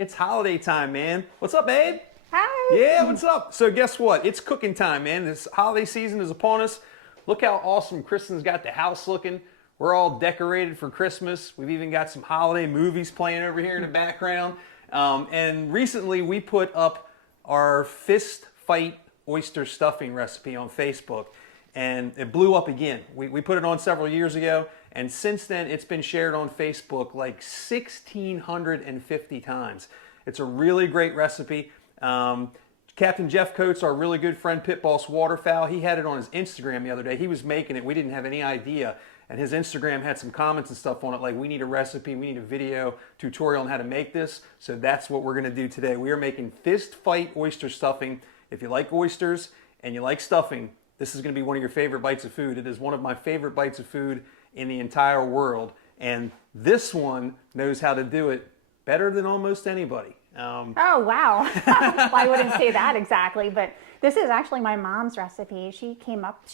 It's holiday time, man. What's up, babe? Hi. Yeah, what's up? So guess what? It's cooking time, man. This holiday season is upon us. Look how awesome Kristen's got the house looking. We're all decorated for Christmas. We've even got some holiday movies playing over here in the background. And recently we put up our Fist Fight Oyster stuffing recipe on Facebook. And it blew up again. We put it on several years ago, and since then it's been shared on Facebook like 1,650 times. It's a really great recipe. Captain Jeff Coates, our really good friend Pit Boss Waterfowl, he had it on his Instagram the other day. He was making it. We didn't have any idea. And his Instagram had some comments and stuff on it like, we need a recipe, we need a video tutorial on how to make this. So that's what we're going to do today. We are making Fist Fight Oyster stuffing. If you like oysters and you like stuffing, this is going to be one of your favorite bites of food. It is one of my favorite bites of food in the entire world. And this one knows how to do it better than almost anybody. Oh, wow. Well, I wouldn't say that exactly, but this is actually my mom's recipe. She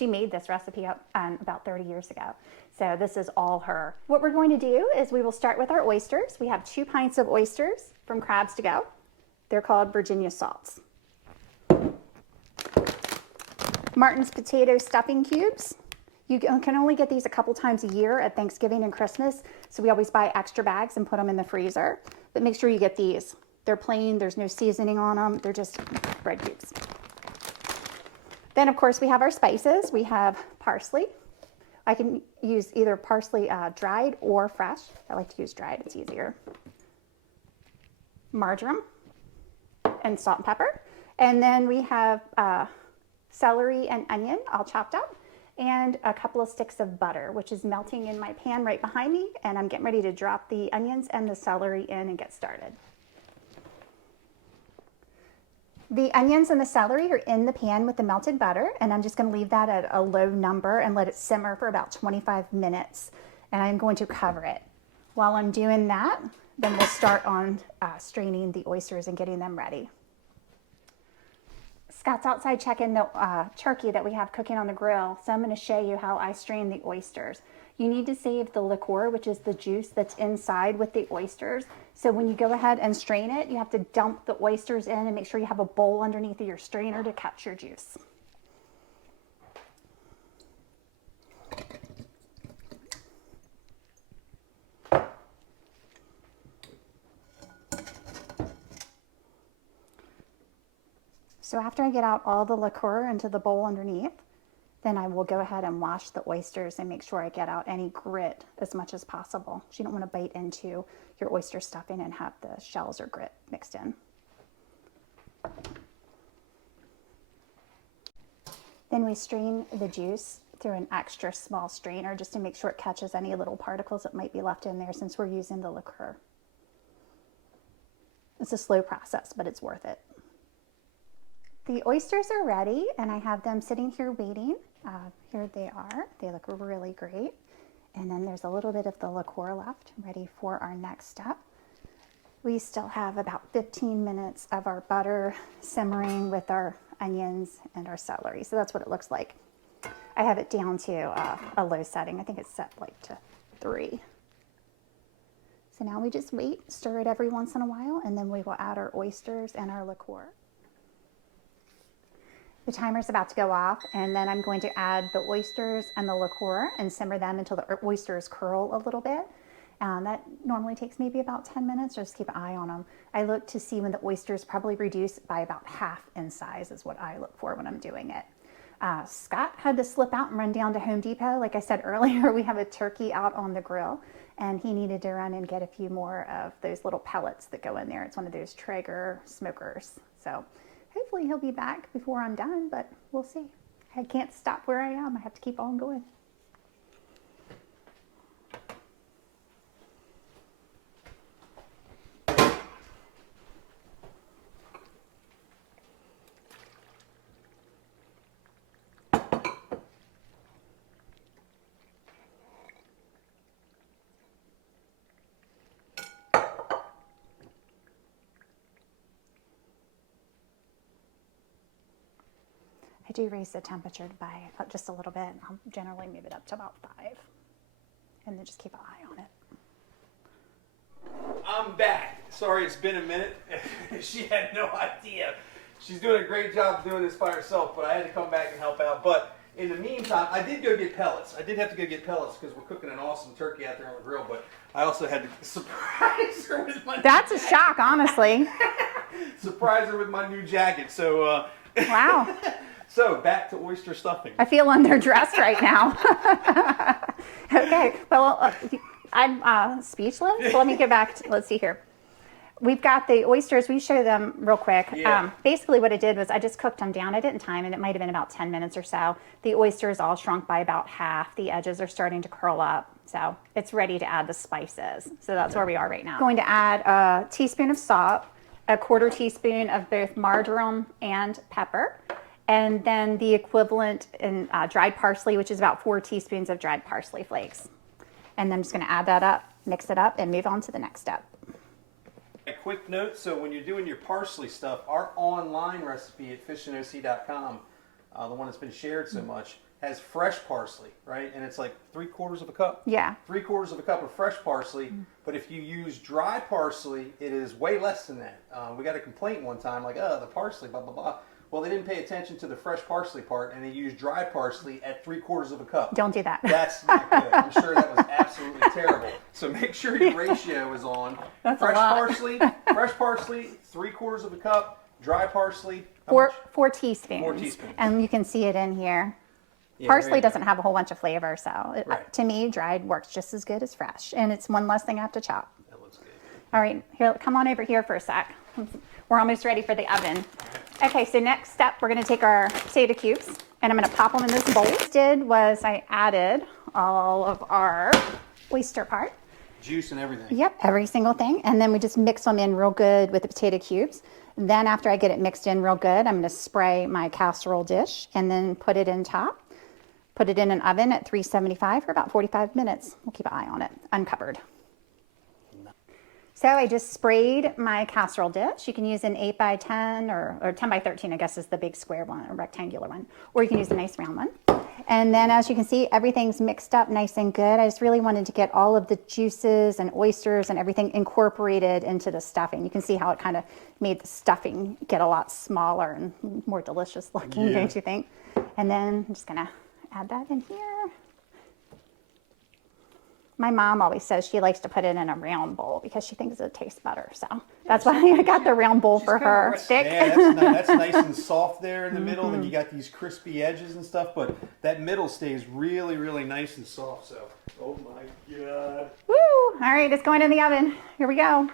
made this recipe up about 30 years ago. So this is all her. What we're going to do is we will start with our oysters. We have 2 pints of oysters from Crabs to Go. They're called Virginia salts. Martin's potato stuffing cubes. You can only get these a couple times a year at Thanksgiving and Christmas, so we always buy extra bags and put them in the freezer. But make sure you get these. They're plain, there's no seasoning on them, they're just bread cubes. Then of course we have our spices. We have parsley. I can use either parsley dried or fresh. I like to use dried, it's easier. Marjoram and salt and pepper. And then we have celery and onion all chopped up, and a couple of sticks of butter, which is melting in my pan right behind me, and I'm getting ready to drop the onions and the celery in and get started. The onions and the celery are in the pan with the melted butter, and I'm just going to leave that at a low number and let it simmer for about 25 minutes, and I'm going to cover it. While I'm doing that, then we'll start on straining the oysters and getting them ready. Scott's outside checking the turkey that we have cooking on the grill, so I'm going to show you how I strain the oysters. You need to save the liqueur, which is the juice that's inside with the oysters. So when you go ahead and strain it, you have to dump the oysters in and make sure you have a bowl underneath of your strainer to catch your juice. So after I get out all the liqueur into the bowl underneath, then I will go ahead and wash the oysters and make sure I get out any grit as much as possible. You don't want to bite into your oyster stuffing and have the shells or grit mixed in. Then we strain the juice through an extra small strainer just to make sure it catches any little particles that might be left in there since we're using the liqueur. It's a slow process, but it's worth it. The oysters are ready, and I have them sitting here waiting. Here they are. They look really great. And then there's a little bit of the liqueur left, ready for our next step. We still have about 15 minutes of our butter simmering with our onions and our celery. So that's what it looks like. I have it down to a low setting. I think it's set like to 3. So now we just wait, stir it every once in a while, and then we will add our oysters and our liqueur. The timer's about to go off, and then I'm going to add the oysters and the liqueur and simmer them until the oysters curl a little bit. That normally takes maybe about 10 minutes, just keep an eye on them. I look to see when the oysters probably reduce by about half in size is what I look for when I'm doing it. Scott had to slip out and run down to Home Depot. Like I said earlier, we have a turkey out on the grill, and he needed to run and get a few more of those little pellets that go in there. It's one of those Traeger smokers. So hopefully he'll be back before I'm done, but we'll see. I can't stop where I am. I have to keep on going. I do raise the temperature by just a little bit. I'll generally move it up to about 5, and then just keep an eye on it. I'm back. Sorry, it's been a minute. She had no idea. She's doing a great job doing this by herself, but I had to come back and help out. But in the meantime, I did go get pellets. I did have to go get pellets because we're cooking an awesome turkey out there on the grill, but I also had to surprise her with my That's a shock, honestly. surprise her with my new jacket. So, Wow. so back to oyster stuffing. I feel underdressed right now. Okay, well, I'm speechless. So let me get back to, let's see here. We've got the oysters. We show them real quick. Yeah. Basically what I did was I just cooked them down. I didn't time, and it might have been about 10 minutes or so. The oysters all shrunk by about half. The edges are starting to curl up. So it's ready to add the spices. So that's where we are right now. Going to add a teaspoon of salt, a quarter teaspoon of both marjoram and pepper, and then the equivalent in dried parsley, which is about 4 teaspoons of dried parsley flakes. And then I'm just going to add that up, mix it up, and move on to the next step. A quick note, so when you're doing your parsley stuff, our online recipe at fishandoc.com, the one that's been shared so much, has fresh parsley, right? And it's like 3/4 of a cup. Yeah. 3/4 of a cup of fresh parsley. But if you use dry parsley, it is way less than that. We got a complaint one time, like, oh, the parsley, blah, blah, blah. Well, they didn't pay attention to the fresh parsley part, and they used dry parsley at 3/4 of a cup. Don't do that. That's not good. I'm sure that was absolutely terrible. So make sure your ratio is on. That's a fresh lot. parsley, 3/4 of a cup. Dry parsley. how Four, much? 4 teaspoons. 4 teaspoons. And you can see it in here. Yeah, Parsley there you go. doesn't have a whole bunch of flavor, so Right. to me, dried works just as good as fresh. And it's one less thing I have to chop. That looks good. All right, here, come on over here for a sec. We're almost ready for the oven. Okay, so next step, we're going to take our potato cubes, and I'm going to pop them in this bowl. What I did was I added all of our oyster part. Juice and everything. Yep, every single thing. And then we just mix them in real good with the potato cubes. Then after I get it mixed in real good, I'm going to spray my casserole dish and then put it in top. Put it in an oven at 375 for about 45 minutes. We'll keep an eye on it, uncovered. So I just sprayed my casserole dish. You can use an 8 by 10 or 10 by 13, I guess is the big square one, a rectangular one. Or you can use a nice round one. And then as you can see, everything's mixed up nice and good. I just really wanted to get all of the juices and oysters and everything incorporated into the stuffing. You can see how it kind of made the stuffing get a lot smaller and more delicious looking, don't you think? And then I'm just gonna add that in here. My mom always says she likes to put it in a round bowl because she thinks it tastes better. So that's why I got the round bowl for her. Thick. Yeah, that's nice and soft there in the middle, and you got these crispy edges and stuff, but that middle stays really, really nice and soft. So, oh my God. Woo! All right, it's going in the oven. Here we go.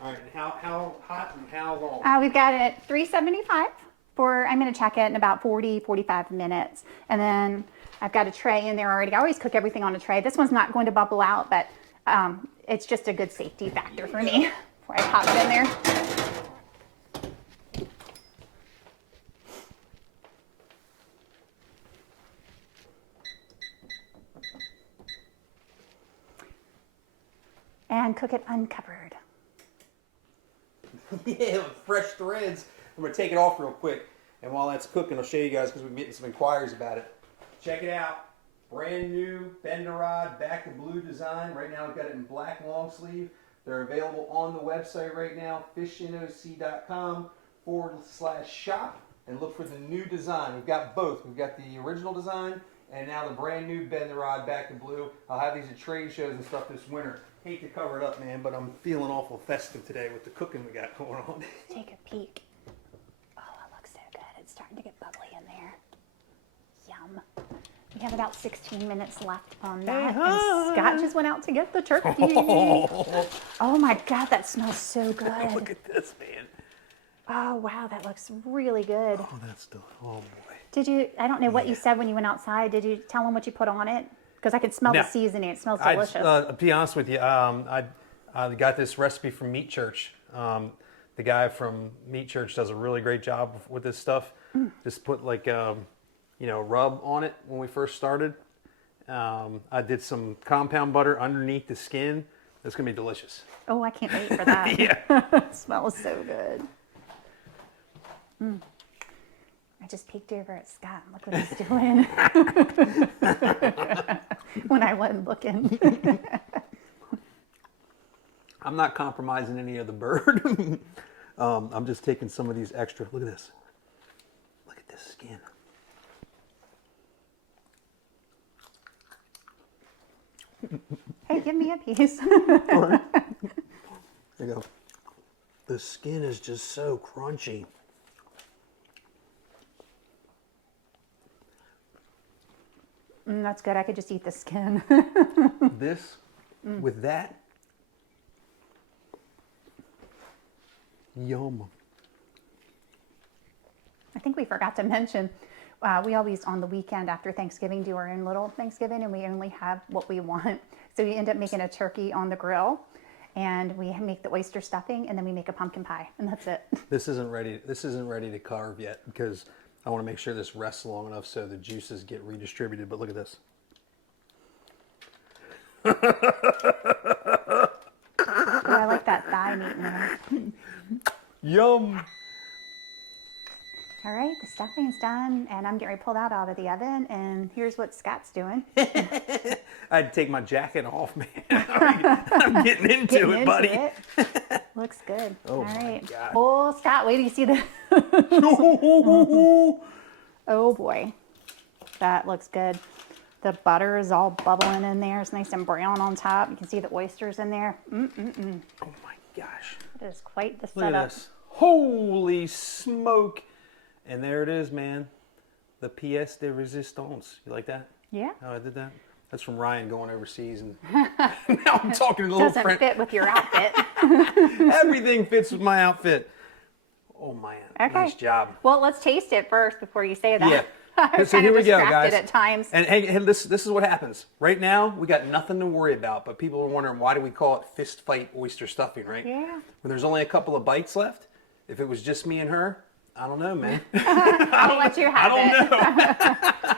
All right, and how hot and how long? We've got it at 375 for, I'm going to check it in about 40, 45 minutes. And then I've got a tray in there already. I always cook everything on a tray. This one's not going to bubble out, but it's just a good safety factor for me before I pop it in there. And cook it uncovered. Yeah, fresh threads. I'm going to take it off real quick, and while that's cooking, I'll show you guys because we've been getting some inquiries about it. Check it out. Brand new bend a rod, back to blue design. Right now I've got it in black long sleeve. They're available on the website right now, fishandoc.com/shop, and look for the new design. We've got both. We've got the original design and now the brand new bend the rod, back to blue. I'll have these at trade shows and stuff this winter. Hate to cover it up, man, but I'm feeling awful festive today with the cooking we got going on. Take a peek. Oh, it looks so good. It's starting to get bubbly in there. Yum. We have about 16 minutes left on that. Hey, and Scott just went out to get the turkey. Oh my God, that smells so good. Look at this, man. Oh wow, that looks really good. Oh, that's still, oh boy. Did you, I don't know what you said when you went outside. Did you tell them what you put on it? Because I could smell No. the seasoning. It smells delicious. To be honest with you, I got this recipe from Meat Church. The guy from Meat Church does a really great job with this stuff. Just put like, rub on it when we first started. I did some compound butter underneath the skin. It's going to be delicious. Oh, I can't wait for that. Yeah. It smells so good. I just peeked over at Scott and look what he's doing. When I wasn't looking. I'm not compromising any of the bird. I'm just taking some of these extra. Look at this. Look at this skin. Hey, give me a piece. All right. There you go. The skin is just so crunchy. That's good. I could just eat the skin. This, with that, yum. I think we forgot to mention, we always on the weekend after Thanksgiving do our own little Thanksgiving, and we only have what we want. So we end up making a turkey on the grill, and we make the oyster stuffing, and then we make a pumpkin pie, and that's it. This isn't ready. This isn't ready to carve yet because I want to make sure this rests long enough so the juices get redistributed. But look at this. Oh, I like that thigh meat in there. Yum. All right, the stuffing's done, and I'm getting ready to pull that out of the oven, and here's what Scott's doing. I had to take my jacket off, man. I'm getting into it, buddy. It. Looks good. Oh, All my right. God. Oh, Scott, wait till you see the... Oh, boy. That looks good. The butter is all bubbling in there. It's nice and brown on top. You can see the oysters in there. Oh, my gosh. It is quite the Look setup. at this. Holy smoke. And there it is, man. The pièce de résistance. You like that? Yeah. How I did that? That's from Ryan going overseas. And now I'm talking to a little Doesn't friend. fit with your outfit. Everything fits with my outfit. Oh, man. Okay. Nice job. Well, let's taste it first before you say that. Yeah. I was So kind here of we go, distracted guys. at times. And hey, this is what happens. Right now, we got nothing to worry about, but people are wondering why do we call it Fist Fight Oyster Stuffing, right? Yeah. When there's only a couple of bites left, if it was just me and her, I don't know, man. I'll let you have it.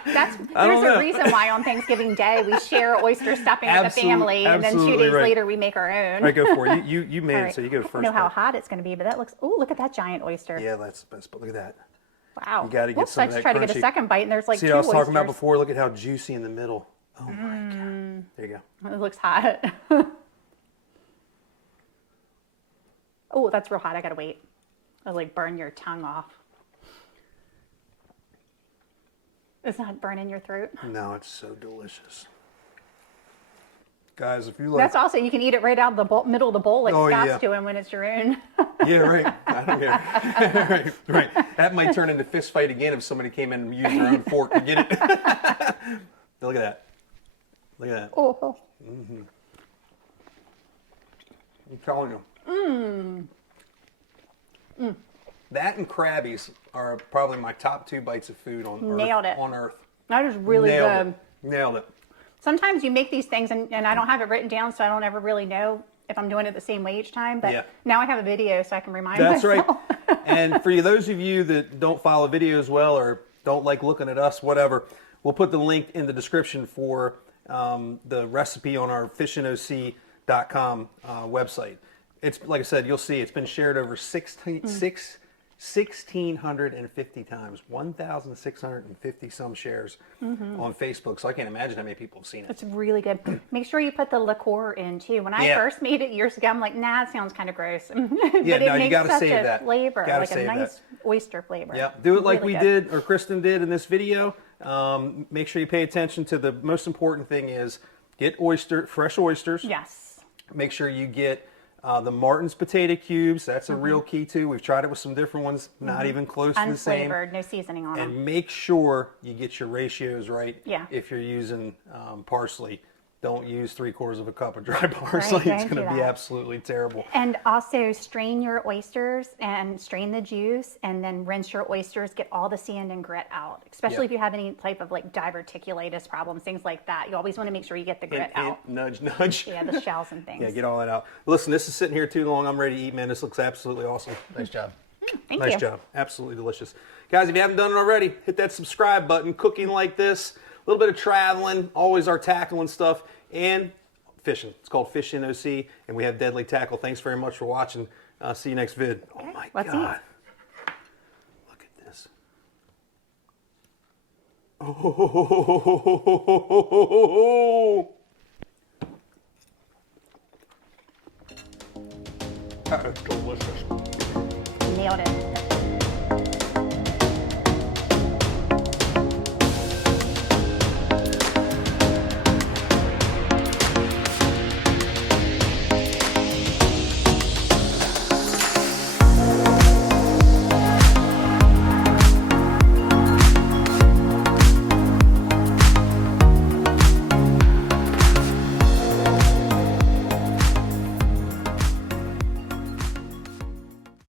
There's know. a reason why on Thanksgiving Day we share oyster stuffing with the family, and then 2 absolutely days right. later we make our own. All right, go for it. You made All it, right. so you go I first. don't know how bud. hot it's going to be, but that looks. Oh, look at that giant oyster! Yeah, that's the best. But look at that. Wow. You got to get Whoops, some I of just that tried to get a crunchy. second bite, and there's like See, 2 I was talking oysters. about before. Look at how juicy in the middle. Oh my god. There you go. It looks hot. Oh, that's real hot. I gotta wait. It'll like burn your tongue off. It's not burning your throat. No, it's so delicious. Guys, if you like... That's also, you can eat it right out of the bowl, middle of the bowl like Oh, Scott's yeah. doing when it's your own. Yeah, right. I don't care. right. That might turn into fist fight again if somebody came in and used their own fork to get it. Look at that. Look at that. Oh, I'm telling you. That and Krabbies are probably my top 2 bites of food on Nailed Earth. it. On Earth. that is really Nailed good. it. Nailed it. Sometimes you make these things and I don't have it written down, so I don't ever really know if I'm doing it the same way each time. But Yeah. now I have a video so I can remind That's right. myself. And for those of you that don't follow videos well or don't like looking at us, whatever, we'll put the link in the description for the recipe on our fishandoc.com website. It's like I said, you'll see it's been shared over 1,650 times, 1,650 some shares on Facebook. So I can't imagine how many people have seen it. It's really good. Make sure you put the liqueur in too. When I Yeah. first made it years ago, I'm like, nah, it sounds kind of gross. but Yeah, it no, you makes gotta such save a that. flavor, Gotta like a save nice oyster flavor. Yeah, do it like Really we good. did, or Kristen did in this video. Make sure you pay attention to the most important thing is get fresh oysters. Yes. Make sure you get the Martin's potato cubes. That's a real key too. We've tried it with some different ones, not even close to the same. Unflavored, no seasoning on them. And make sure you get your ratios right. Yeah. If you're using parsley, don't use 3/4 of a cup of dry parsley. don't It's do going to be that. absolutely terrible. And also strain your oysters and strain the juice and then rinse your oysters, get all the sand and grit out. Especially Yeah. if you have any type of like diverticulitis problems, things like that. You always want to make sure you get the grit out. Nudge, nudge. Yeah, the shells and things. Yeah, get all that out. Listen, this is sitting here too long. I'm ready to eat, man. This looks absolutely awesome. Nice job. Thank Nice you. job. Absolutely delicious. Guys, if you haven't done it already, hit that subscribe button. Cooking like this, a little bit of traveling, always our tackling stuff, and fishing. It's called Fish NOC, and we have Deadly Tackle. Thanks very much for watching. See you next vid. Oh my let's God. Look at this. Oh. That is delicious. Nailed it.